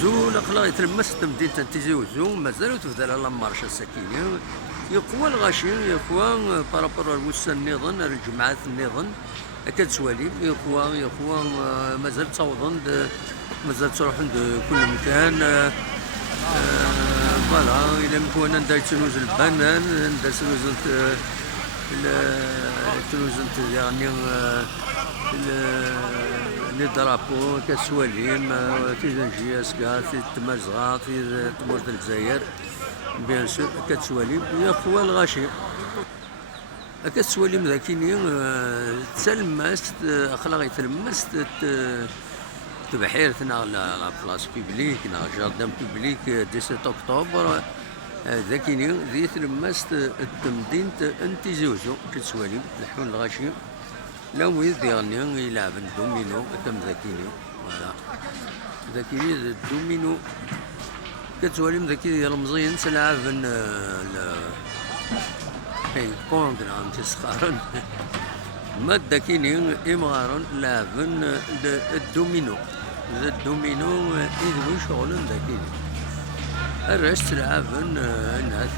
وزو الأخلاق يتلمس مدينة تيزي وزو مازالو تبدا لا مارشا الساكنين يقوى الغاشي يقوى بارابور الوسا النظام الجماعات النظام أكاد سواليم يقوى مازال تصوضن مازال تروح عند كل مكان فوالا إلا مكون عندها تلوز البنان عندها تلوزنت يعني لي درابو كسواليم في زنجية سكا في تمازغا في تمورد الجزائر بيان سور كتسواليم يا خوا الغاشي كتسواليم ذاكيني تلمست اخلاق تلمست تبحيرتنا لا بلاص بيبليك نا جاردان بيبليك 17 اكتوبر ذاكيني ذي تلمست مدينة انتي زوزو كتسواليم الحون الغاشي لا ويد ديالني يلعب الدومينو كم ذاكيني فوالا ذاكيني الدومينو كتولي ذاكي ديال المزيان تلعب بينغ بونغ نعم تسخرن ما ذاكيني إمغارن لعبن الدومينو يدوي شغل ذاكيني الرش تلعبن ناس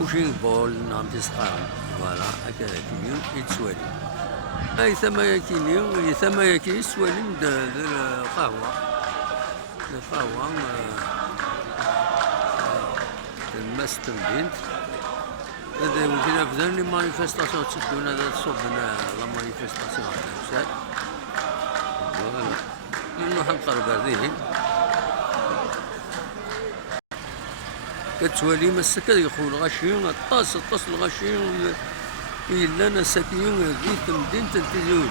بوشينغ بول نعم تسخرن فوالا هكذا كيني يتسوالي أي ثما يكيني يسوالي القهوة تلمست البنت هذا يمكن أبدا لي مانيفستاسيون تسدونا هذا تصوبنا لا مانيفستاسيون تاع فوالا نروح نقرب هذه كتولي مسكا يخون الغاشيون الطاس الغاشيون إلا أنا ساكنين في مدينة التزوج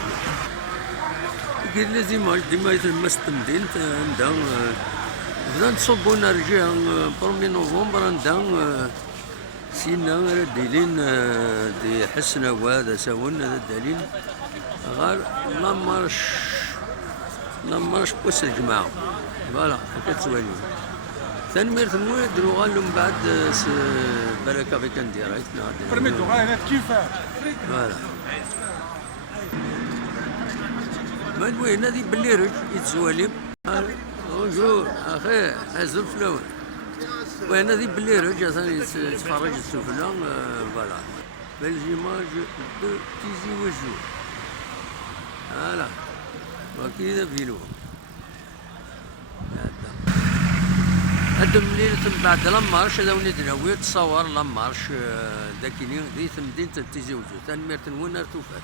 قال لازم ديما يتلمس مدينة عندها بدا نصوبونا رجع 1 نوفمبر عندها سينا ديلين دي حسنا وهذا ساون هذا الدليل غير لامارش بوس الجماعة فوالا كتسوالي ثاني ميرت مويد دروغا من بعد بركة في كان ديراكت برميتو غاية كيفاه فوالا ما المهم هذه بلي رج يتزوالي بونجور اخي حازم فلاون وين هذه بلي رج ثاني تفرج السفلى فوالا بالجيماج دو تيزي وجو فوالا وكذا فيلو هذا ملي من بعد لامارش هذا وليد ناوي تصور لامارش ذاكيني ذي مدينة تيزي وجو ثاني ميرتن وين توفات